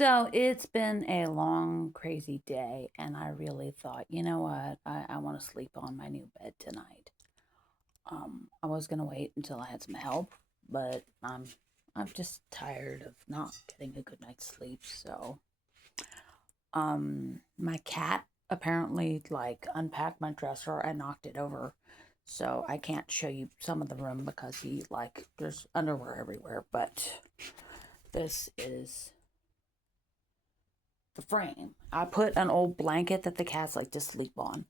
So it's been a long, crazy day, and I really thought, you know what? I want to sleep on my new bed tonight. I was gonna wait until I had some help, but I'm just tired of not getting a good night's sleep. So, my cat apparently like unpacked my dresser and knocked it over. So I can't show you some of the room because he like there's underwear everywhere, but this is the frame. I put an old blanket that the cats like to sleep on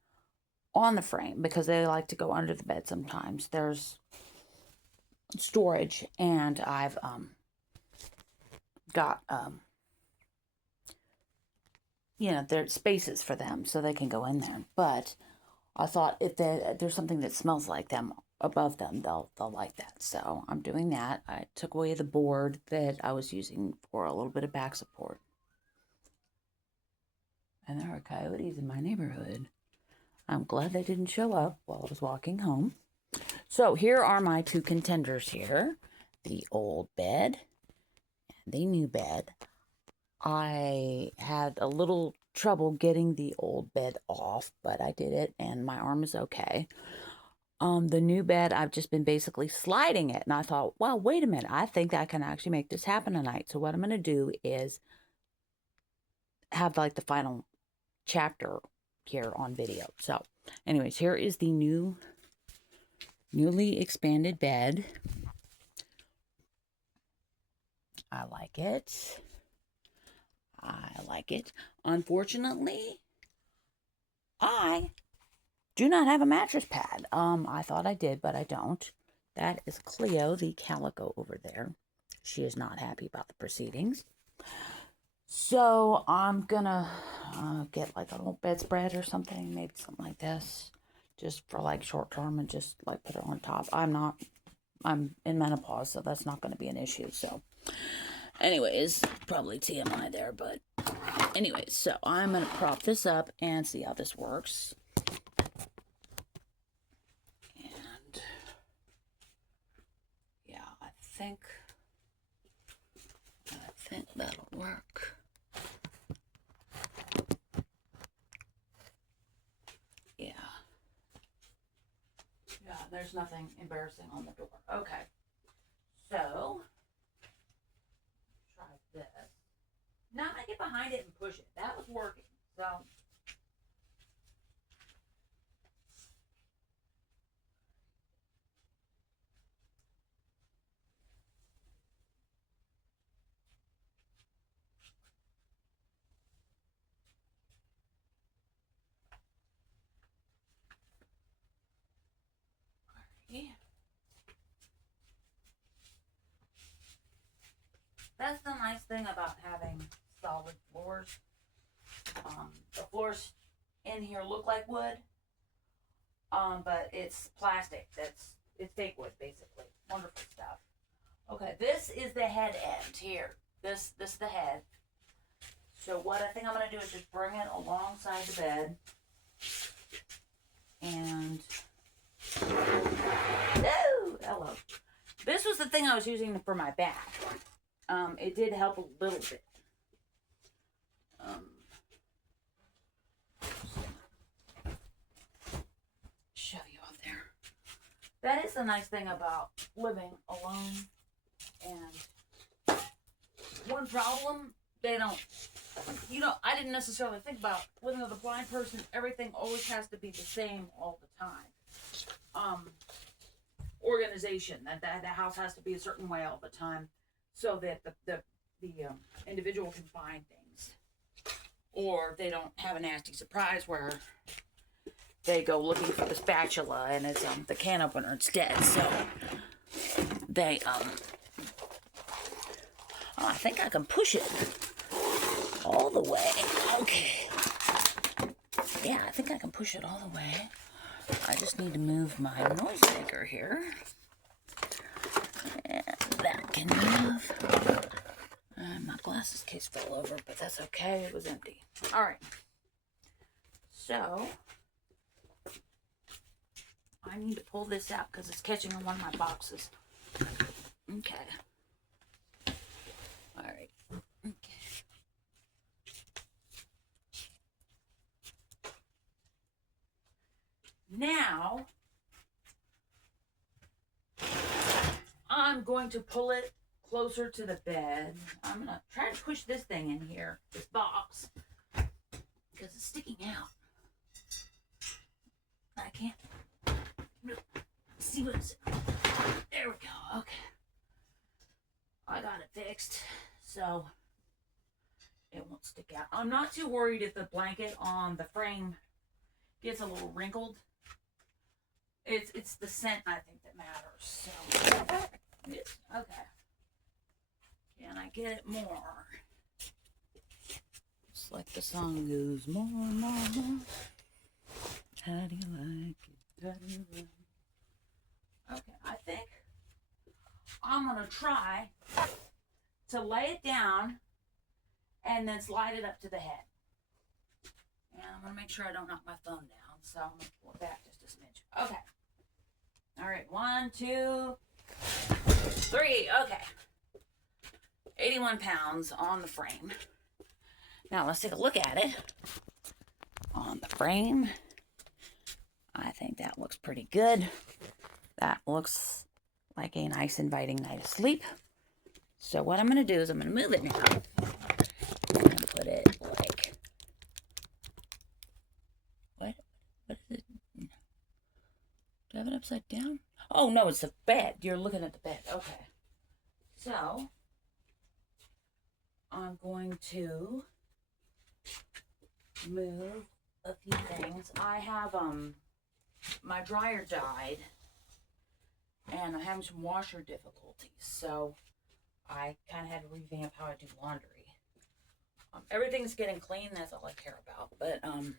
the frame because they like to go under the bed sometimes. There's storage, and I've got there's spaces for them so they can go in there. But I thought if there's something that smells like them above them, they'll like that. So I'm doing that. I took away the board that I was using for a little bit of back support. And there are coyotes in my neighborhood. I'm glad they didn't show up while I was walking home. So here are my two contenders here. The old bed and the new bed. I had a little trouble getting the old bed off, but I did it and my arm is okay. The new bed, I've just been basically sliding it. And I thought, well, wait a minute. I think I can actually make this happen tonight. So what I'm going to do is have like the final chapter here on video. So anyways, here is the newly expanded bed. I like it. I like it. Unfortunately, I do not have a mattress pad. I thought I did, but I don't. That is Cleo, the calico over there. She is not happy about the proceedings. So I'm gonna get like an old bedspread or something, maybe something like this, just for like short term, and just like put it on top. I'm in menopause, so that's not going to be an issue. So, anyways, probably TMI there, but anyways, so I'm going to prop this up and see how this works. And yeah, I think that'll work. Yeah. Yeah, there's nothing embarrassing on the door. Okay. So, try this. Now I get behind it and push it. That was working. So, yeah. That's the nice thing about having solid floors. The floors in here look like wood, but it's plastic. It's fake wood, basically. Wonderful stuff. Okay, this is the head end here. This is the head. So what I think I'm gonna do is just bring it alongside the bed, and no, hello. This was the thing I was using for my back. It did help a little bit. Show you up there. That is the nice thing about living alone. And one problem, they don't, I didn't necessarily think about living with a blind person. Everything always has to be the same all the time. Organization, that the house has to be a certain way all the time, so that the individual can find things, or they don't have a nasty surprise where they go looking for the spatula and it's the can opener instead. So they I think I can push it all the way. Okay. Yeah, I think I can push it all the way. I just need to move my noise maker here. And that can move. And my glasses case fell over, but that's okay. It was empty. All right. So I need to pull this out because it's catching on one of my boxes. Okay. All right. Okay. Now, I'm going to pull it closer to the bed. I'm going to try to push this thing in here, this box, because it's sticking out. I can't see what it's. There we go. Okay. I got it fixed, so it won't stick out. I'm not too worried if the blanket on the frame gets a little wrinkled. It's the scent, I think, that matters. So, okay. Can I get it more? Just like the song goes, more, more, more. How do you like it? How do you like it? Okay, I think I'm going to try to lay it down and then slide it up to the head. And I'm going to make sure I don't knock my thumb down. So I'm going to pull it back just a smidge. Okay. All right. 1, 2, 3. Okay. 81 pounds on the frame. Now let's take a look at it. On the frame, I think that looks pretty good. That looks like a nice inviting night of sleep. So what I'm going to do is I'm going to move it now. I'm going to put it like, what is it? Do I have it upside down? Oh, no, it's the bed. You're looking at the bed. Okay. So I'm going to move a few things. I have, my dryer died. And I'm having some washer difficulties, so I kind of had to revamp how I do laundry. Everything's getting clean, that's all I care about. But I'm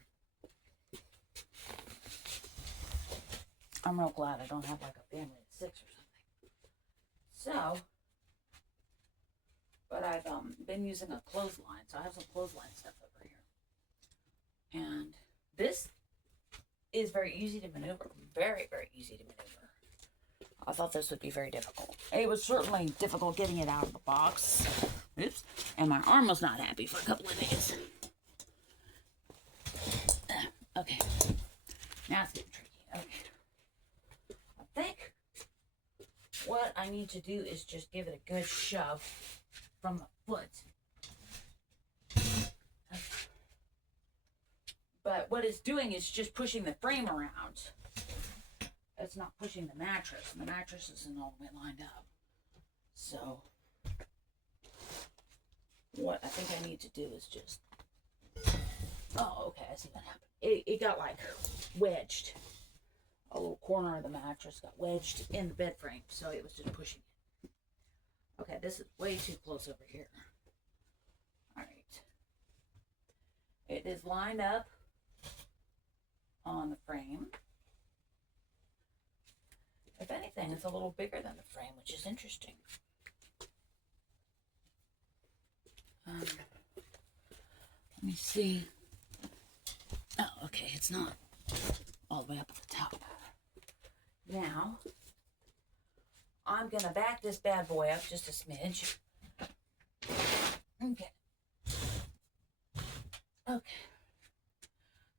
real glad I don't have like a family of 6 or something. So, but I've been using a clothesline, so I have some clothesline stuff over here. And this is very easy to maneuver, very, very easy to maneuver. I thought this would be very difficult. It was certainly difficult getting it out of the box. Oops. And my arm was not happy for a couple of days. Okay. Now it's getting tricky. Okay. I think what I need to do is just give it a good shove from the foot. But what it's doing is just pushing the frame around. It's not pushing the mattress, and the mattress isn't all the way lined up. So, what I think I need to do is just, oh, okay, I see what happened. It got like wedged. A little corner of the mattress got wedged in the bed frame, so it was just pushing it. Okay, this is way too close over here. All right. It is lined up on the frame. If anything, it's a little bigger than the frame, which is interesting. Let me see. Oh, okay, it's not all the way up at the top. Now, I'm going to back this bad boy up just a smidge. Okay. Okay.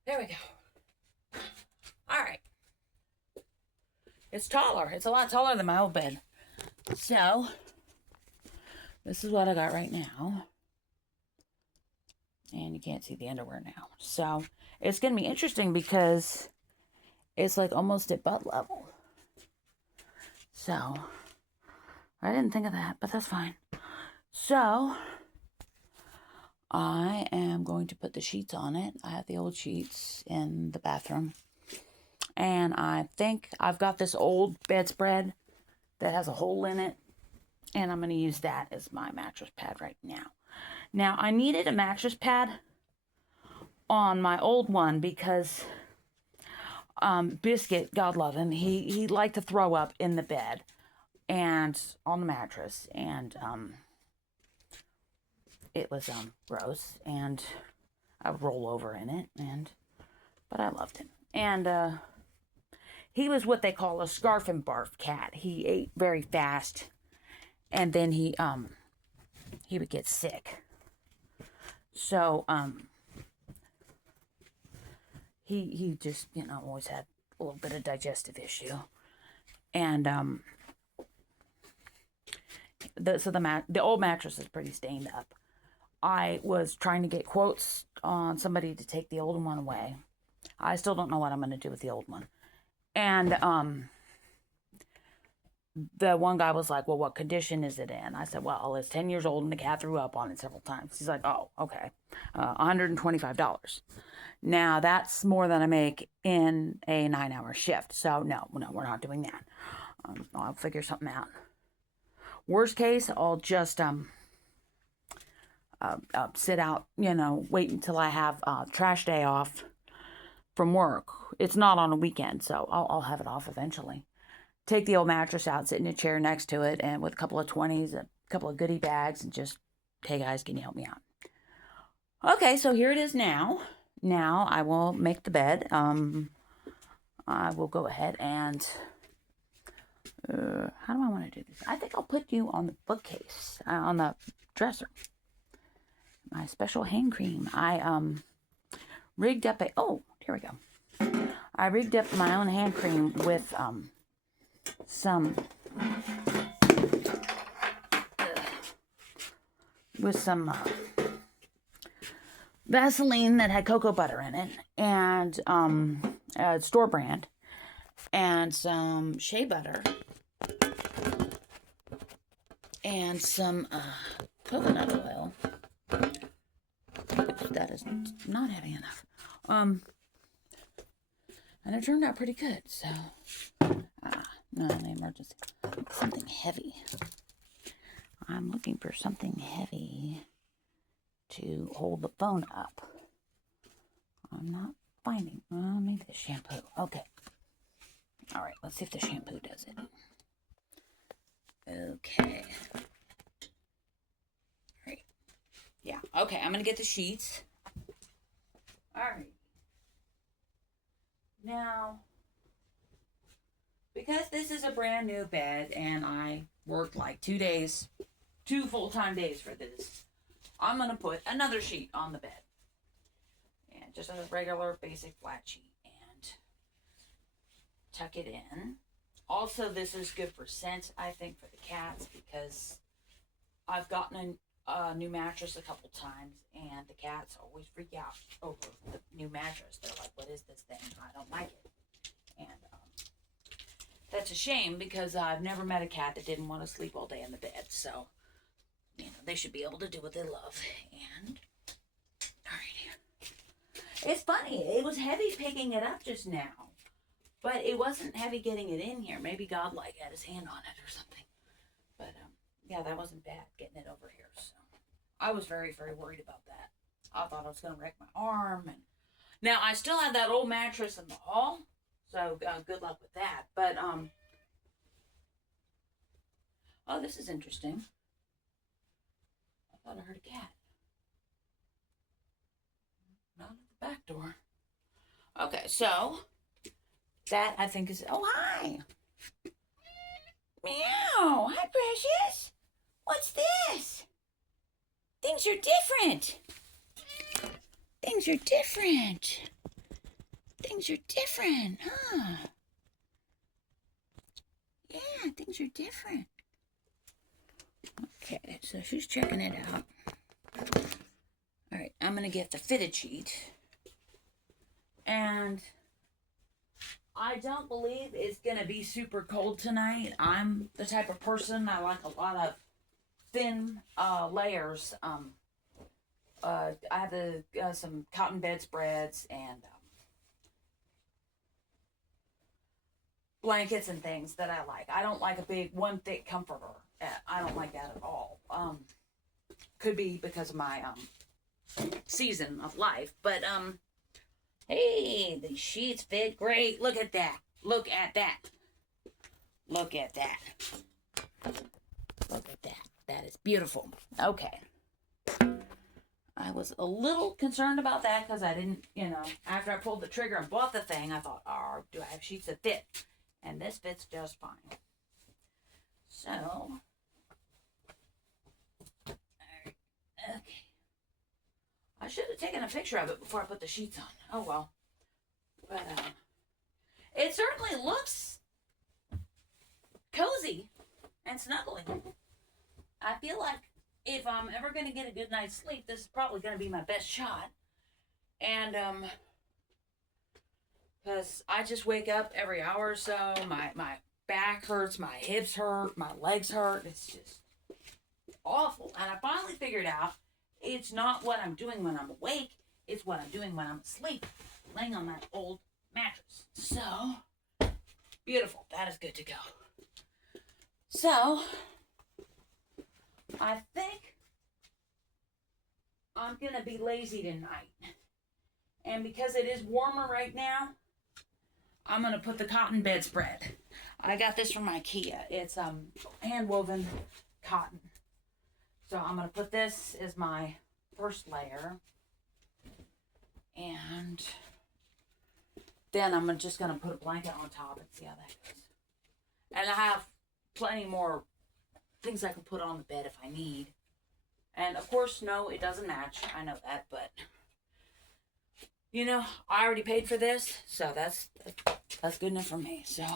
There we go. All right. It's taller. It's a lot taller than my old bed. So, this is what I got right now. And you can't see the underwear now. So, it's going to be interesting because it's like almost at butt level. So, I didn't think of that, but that's fine. So, I am going to put the sheets on it. I have the old sheets in the bathroom. And I think I've got this old bedspread that has a hole in it. And I'm going to use that as my mattress pad right now. Now, I needed a mattress pad on my old one because Biscuit, God love him, he liked to throw up in the bed and on the mattress. And it was gross. And I would roll over in it. But I loved him. And he was what they call a scarf and barf cat. He ate very fast, and then he would get sick. So he just always had a little bit of digestive issue. And the old mattress is pretty stained up. I was trying to get quotes on somebody to take the old one away. I still don't know what I'm going to do with the old one. And the one guy was like, well, what condition is it in? I said, well, it's 10 years old and the cat threw up on it several times. He's like, oh, okay. $125. Now, that's more than I make in a 9-hour shift. So, no, we're not doing that. I'll figure something out. Worst case, I'll just sit out, wait until I have trash day off from work. It's not on a weekend, so I'll have it off eventually. Take the old mattress out, sit in a chair next to it, and with a couple of 20s, a couple of goodie bags, and just, hey guys, can you help me out? Okay, so here it is now. Now I will make the bed. I will go ahead and, how do I want to do this? I think I'll put you on the bookcase, on the dresser. My special hand cream. I rigged up here we go. I rigged up my own hand cream with some Vaseline that had cocoa butter in it, and store brand, and some shea butter, and some coconut oil. That is not heavy enough. And it turned out pretty good, so no, the emergency. Something heavy. I'm looking for something heavy to hold the phone up. I'm not finding. Maybe the shampoo. Okay. All right, let's see if the shampoo does it. Okay. All right. Yeah, okay, I'm going to get the sheets. All right. Now, because this is a brand new bed and I worked like 2 full-time days for this, I'm going to put another sheet on the bed. And just a regular basic flat sheet and tuck it in. Also, this is good for scent, I think, for the cats, because I've gotten a new mattress a couple times and the cats always freak out over the new mattress. They're like, what is this thing? I don't like it. And that's a shame, because I've never met a cat that didn't want to sleep all day in the bed. So, they should be able to do what they love. And, alright. It's funny. It was heavy picking it up just now. But it wasn't heavy getting it in here. Maybe God had his hand on it or something. But, yeah, that wasn't bad getting it over here. So, I was very, very worried about that. I thought I was going to wreck my arm. And now, I still have that old mattress in the hall. So, good luck with that. But, oh, this is interesting. I thought I heard a cat. Not at the back door. Okay, so, that I think is, oh, hi. Meow. Hi, precious. What's this? Things are different. Things are different. Things are different, huh? Yeah, things are different. Okay, so she's checking it out. All right, I'm going to get the fitted sheet. And I don't believe it's going to be super cold tonight. I'm the type of person, I like a lot of thin layers. I have some cotton bedspreads and blankets and things that I like. I don't like a big one thick comforter. I don't like that at all. Could be because of my season of life, but hey, the sheets fit great. Look at that. Look at that. Look at that. Look at that. That is beautiful. Okay. I was a little concerned about that because I didn't, after I pulled the trigger and bought the thing, I thought, oh, do I have sheets that fit? And this fits just fine. So, alright, okay. I should have taken a picture of it before I put the sheets on. Oh well. But, It certainly looks cozy and snuggly. I feel like if I'm ever going to get a good night's sleep, this is probably going to be my best shot. And, because I just wake up every hour or so. My back hurts, my hips hurt, my legs hurt. It's just awful. And I finally figured out it's not what I'm doing when I'm awake, it's what I'm doing when I'm asleep, laying on that old mattress. So, beautiful. That is good to go. So, I think I'm going to be lazy tonight. And because it is warmer right now, I'm going to put the cotton bedspread. I got this from IKEA. It's hand-woven cotton. So I'm going to put this as my first layer. And then I'm just going to put a blanket on top and see how that goes. And I have plenty more things I can put on the bed if I need. And of course, no, it doesn't match. I know that, but you know, I already paid for this, so that's good enough for me. So,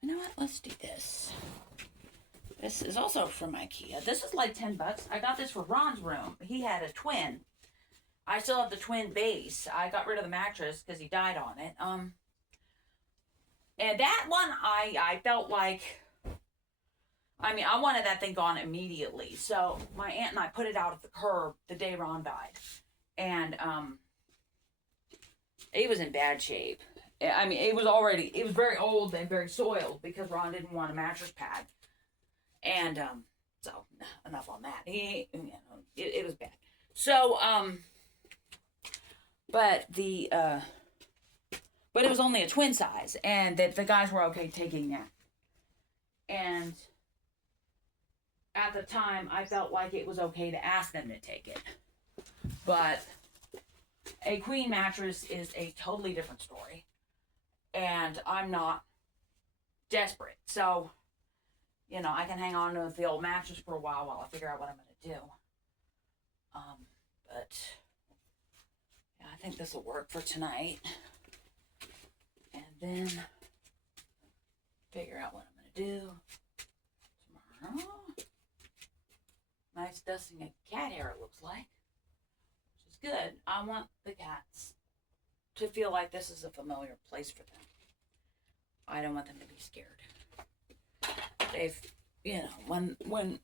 you know what? Let's do this. This is also from IKEA. This is like $10. I got this for Ron's room. He had a twin. I still have the twin base. I got rid of the mattress because he died on it. And that one, I felt like, I mean, I wanted that thing gone immediately. So my aunt and I put it out at the curb the day Ron died. And, it was in bad shape. I mean, it was very old and very soiled because Ron didn't want a mattress pad. And, so, enough on that. It was bad. So, but it was only a twin size, and that the guys were okay taking that. And at the time, I felt like it was okay to ask them to take it. But a queen mattress is a totally different story. And I'm not desperate. So, you know, I can hang on to the old mattress for a while I figure out what I'm going to do. But yeah, I think this will work for tonight. And then figure out what I'm going to do tomorrow. Nice dusting of cat hair, it looks like. Which is good. I want the cats to feel like this is a familiar place for them. I don't want them to be scared. They've, you know, when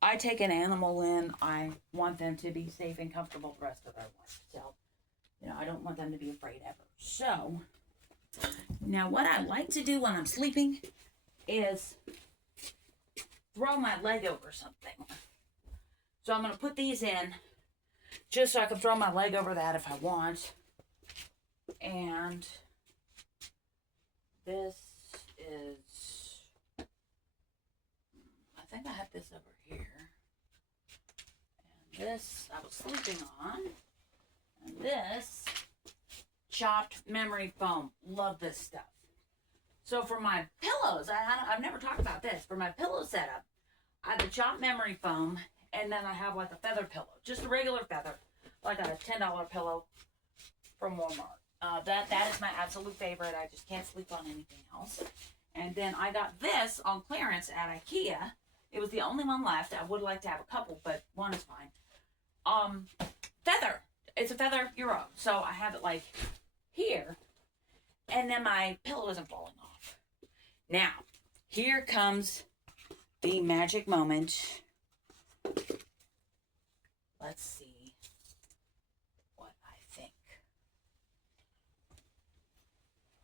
I take an animal in, I want them to be safe and comfortable the rest of their life. So, you know, I don't want them to be afraid ever. So, now what I like to do when I'm sleeping is throw my leg over something. So I'm going to put these in just so I can throw my leg over that if I want. And this is, I think I have this over here. And this I was sleeping on. And this chopped memory foam. Love this stuff. So for my pillows, I've never talked about this. For my pillow setup, I have the chopped memory foam, and then I have like a feather pillow. Just a regular feather. Like a $10 pillow from Walmart. That is my absolute favorite. I just can't sleep on anything else. And then I got this on clearance at IKEA. It was the only one left. I would like to have a couple, but one is fine. Feather. It's a feather Euro. So I have it like here. And then my pillow isn't falling off. Now, here comes the magic moment. Let's see what I think.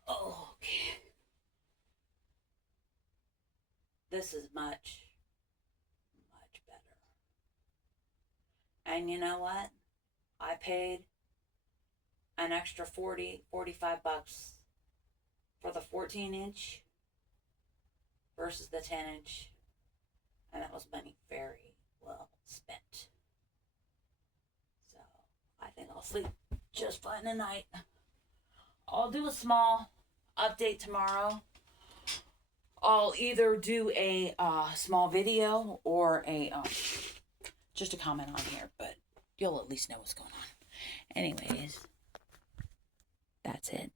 Okay. This is much, much better. And you know what? I paid an extra $45 for the 14-inch versus the 10-inch. And that was money very well spent. So, I think I'll sleep just fine tonight. I'll do a small update tomorrow. I'll either do a small video or a just a comment on here, but you'll at least know what's going on. Anyways, that's it.